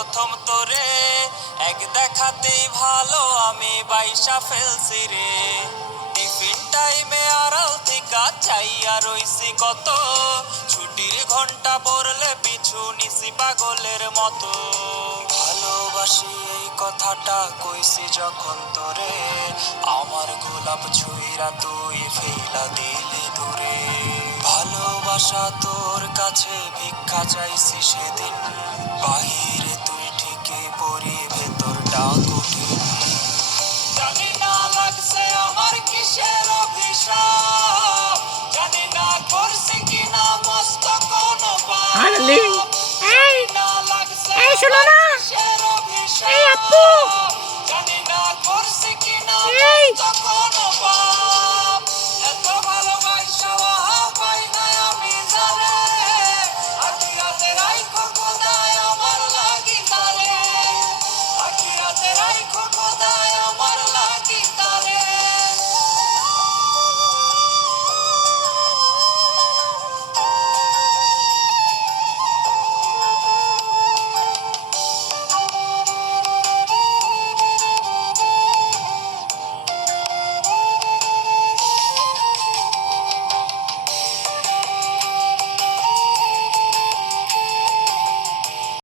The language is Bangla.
প্রথম তোরে, এক দেখাতেই ভালো আমি বাইসা ফেলছি রে। টিফিন টাইমে আড়াল থিকা চাইয়া রইছি কত, ছুটির ঘন্টা পড়লে পিছু নিছি পাগলের মতো। ভালোবাসি এই কথাটা কইছি যখন তোরে, আমার গোলাপ ছুঁইরা তুই ফেলা দিলি দূরে। ভালোবাসা তোর কাছে ভিক্ষা চাইছি সেদিন, বাহিরে তুই ঠিকই পরি ভেতরটা কঠিন। জানি না লাগছে আমার কিসের অভিশাপ,